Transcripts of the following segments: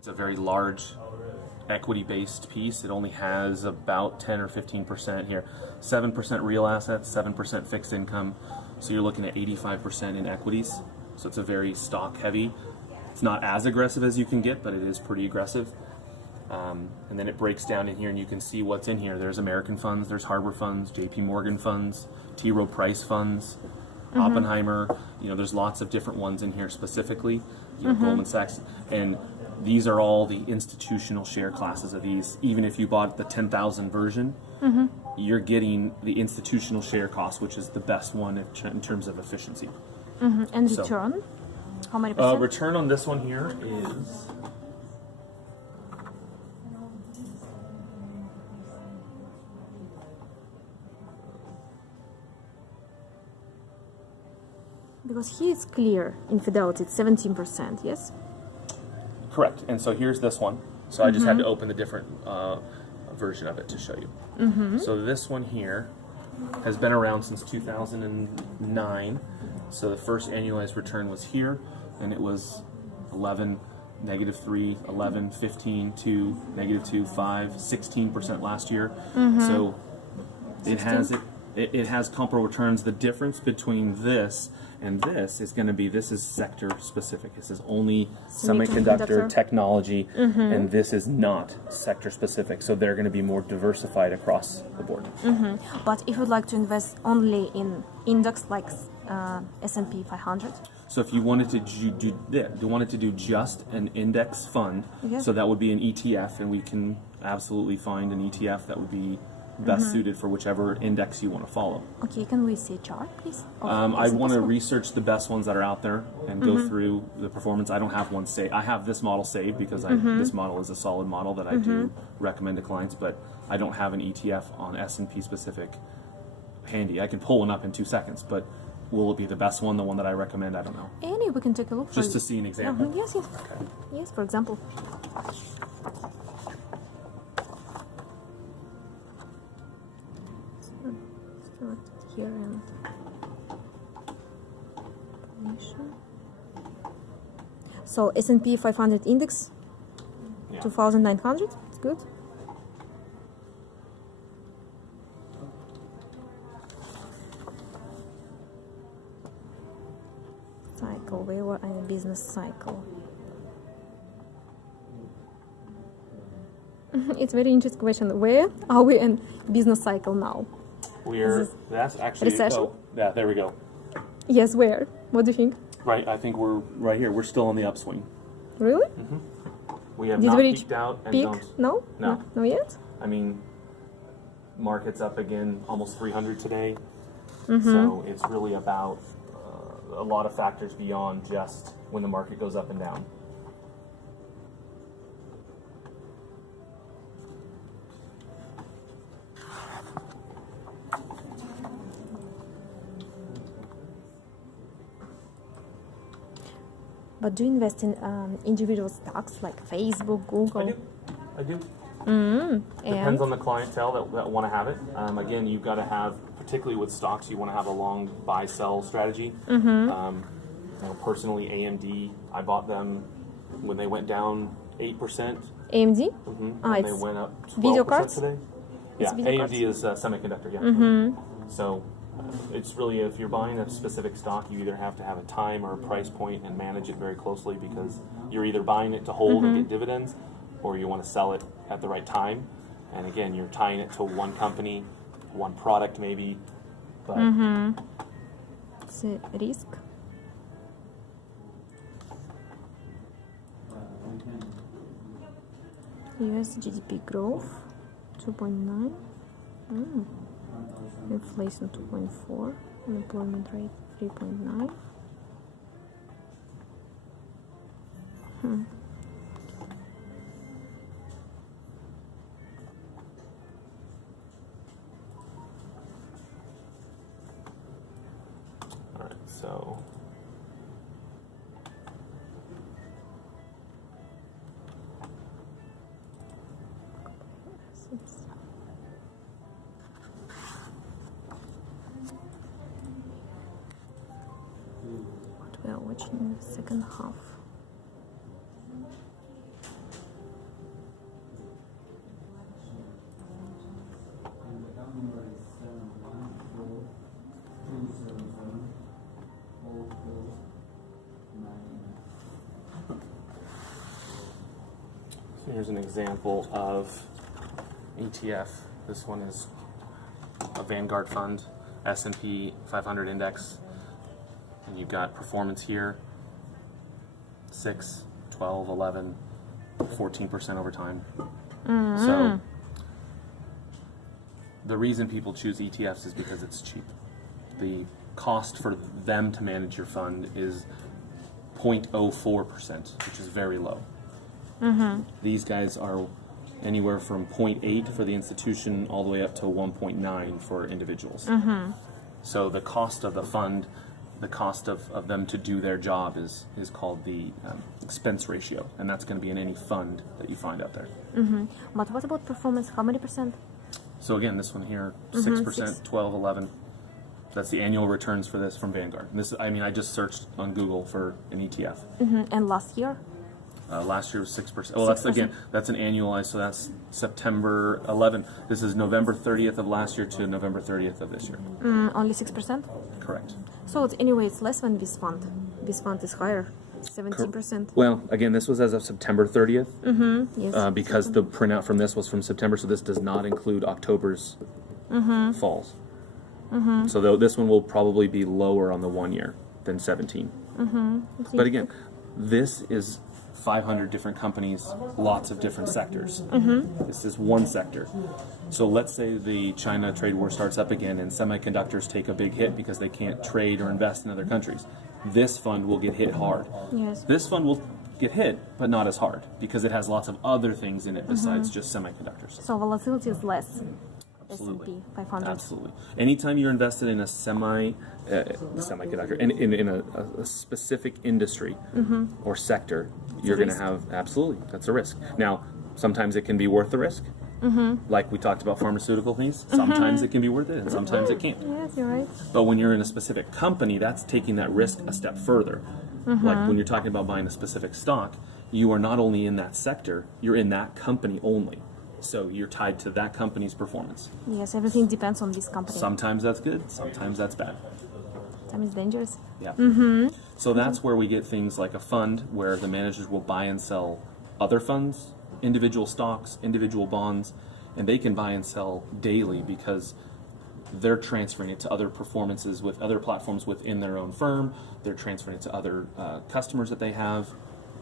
It's a very large equity-based piece. It only has about 10 or 15% here. 7% real assets, 7% fixed income. So you're looking at 85% in equities. So it's a very stock heavy. It's not as aggressive as you can get, but it is pretty aggressive. And then it breaks down in here and you can see what's in here. There's American funds, there's Harbor funds, JP Morgan funds, T. Rowe Price funds, Oppenheimer. You know, there's lots of different ones in here specifically. You know, Goldman Sachs. And these are all the institutional share classes of these. Even if you bought the 10,000 version, you're getting the institutional share cost, which is the best one in terms of efficiency. And return? How many percent? Return on this one here is... Because here it's clear in Fidelity, it's 17%, yes? Correct. And so here's this one. So I just had to open the different version of it to show you. So this one here has been around since 2009. So the first annualized return was here, and it was 11, -3, 11, 15, 2, -2, 5, 16% last year. So it has comparable returns. The difference between this and this is going to be, this is sector specific. This is only semiconductor technology, and this is not sector specific. So they're going to be more diversified across the board. But if you'd like to invest only in index like S&P 500? So if you wanted to do just an index fund, so that would be an ETF, and we can absolutely find an ETF that would be best suited for whichever index you want to follow. Okay, can we see a chart, please? I want to research the best ones that are out there and go through the performance. I don't have one saved. I have this model saved because this model is a solid model that I do recommend to clients, but I don't have an ETF on S&P specific handy. I can pull one up in 2 seconds, but will it be the best one, the one that I recommend? I don't know. Any, we can take a look. Just to see an example? Yes, yes. Okay. Yes, for example. Here and so S&P 500 index, 2,900. It's good. Cycle. We were in a business cycle. It's a very interesting question. Where are we in business cycle now? That's actually recession? Oh, yeah, there we go. Yes, where? What do you think? Right, I think we're right here. We're still on the upswing. Really? We have Did not we reach peaked out and peak? don't. No? No. No yet? I mean, market's up again, almost 300 today. So it's really about a lot of factors beyond just when the market goes up and down. But do you invest in individual stocks like Facebook, Google? I do. Depends And on the clientele that want to have it. Again, you've got to have, particularly with stocks, you want to have a long buy-sell strategy. You know, personally, AMD, I bought them when they went down 8%. AMD? And they went up 12% video cards? today. It's Yeah, video AMD cards. is semiconductor, yeah. So it's really, if you're buying a specific stock, you either have to have a time or a price point and manage it very closely, because you're either buying it to hold and get dividends, or you want to sell it at the right time. And again, you're tying it to one company, one product maybe, but It's a risk. US GDP growth 2.9. Inflation 2.4. Unemployment rate 3.9. all right, so What we are watching in the second half. Here's an example of ETF. This one is a Vanguard fund, S&P 500 index, and you've got performance here, 6, 12, 11, 14% over time. So the reason people choose ETFs is because it's cheap. The cost for them to manage your fund is 0.04%, which is very low. These guys are anywhere from 0.8 for the institution all the way up to 1.9 for individuals. So the cost of the fund, the cost of them to do their job is called the expense ratio, and that's going to be in any fund that you find out there. But what about performance? How many percent? So again, this one here, 6%, 12, 11. That's the annual returns for this from Vanguard. And this, I mean, I just searched on Google for an ETF. And last year? Last year was 6%. Well, that's again, that's an annualized, so that's September 11. This is November 30th of last year to November 30th of this year. Only 6%? Correct. So anyway, it's less than this fund. This fund is higher, 17%. Well, again, this was as of September 30th. Yes. Because the printout from this was from September, so this does not include October's falls. So this one will probably be lower on the 1 year than 17. But again, this is 500 different companies, lots of different sectors. This is one sector. So let's say the China trade war starts up again and semiconductors take a big hit because they can't trade or invest in other countries. This fund will get hit hard. Yes. This fund will get hit, but not as hard because it has lots of other things in it besides just semiconductors. So volatility is less. Absolutely. S&P 500. Absolutely. Anytime you're invested in a semiconductor, in a specific industry or sector, you're going to have, absolutely, that's a risk. Now, sometimes it can be worth the risk. Like we talked about pharmaceutical things. Sometimes it can be worth it and sometimes it can't. Yes, you're right. But when you're in a specific company, that's taking that risk a step further. Like when you're talking about buying a specific stock, you are not only in that sector, you're in that company only. So you're tied to that company's performance. Yes, everything depends on this company. Sometimes that's good, sometimes that's bad. Sometimes it's dangerous. Yeah. So that's where we get things like a fund where the managers will buy and sell other funds, individual stocks, individual bonds, and they can buy and sell daily because they're transferring it to other performances with other platforms within their own firm. They're transferring it to other customers that they have.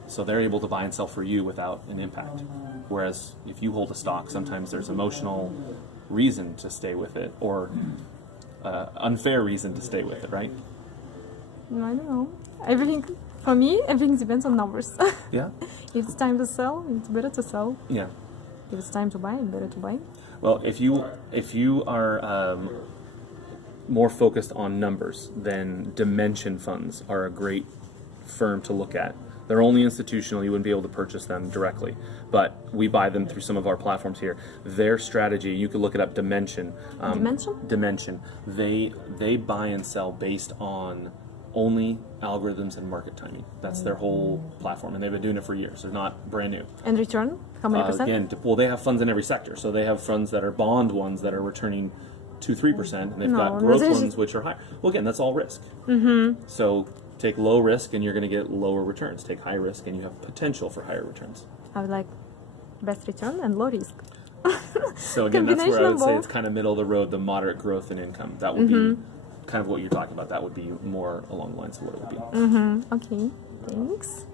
So they're able to buy and sell for you without an impact. Whereas if you hold a stock, sometimes there's emotional reason to stay with it or unfair reason to stay with it, right? No, I don't know. Everything, for me, everything depends on numbers. Yeah. If it's time to sell, it's better to sell. Yeah. If it's time to buy, it's better to buy. Well, if you are more focused on numbers, then Dimension funds are a great firm to look at. They're only institutional. You wouldn't be able to purchase them directly, but we buy them through some of our platforms here. Their strategy, you could look it up, Dimension. Dimension. They buy and sell based on only algorithms and market timing. That's their whole platform, and they've been doing it for years. They're not brand new. And return? How many percent? Again, well, they have funds in every sector. So they have funds that are bond ones that are returning 2-3%, and they've got growth ones which are higher. Well, again, that's all risk. So take low risk and you're going to get lower returns. Take high risk and you have potential for higher returns. I would like best return and low risk. So again, that's where I would say it's kind of middle of the road, the moderate growth in income. That would be kind of what you're talking about. That would be more along the lines of what it would be. Okay, thanks.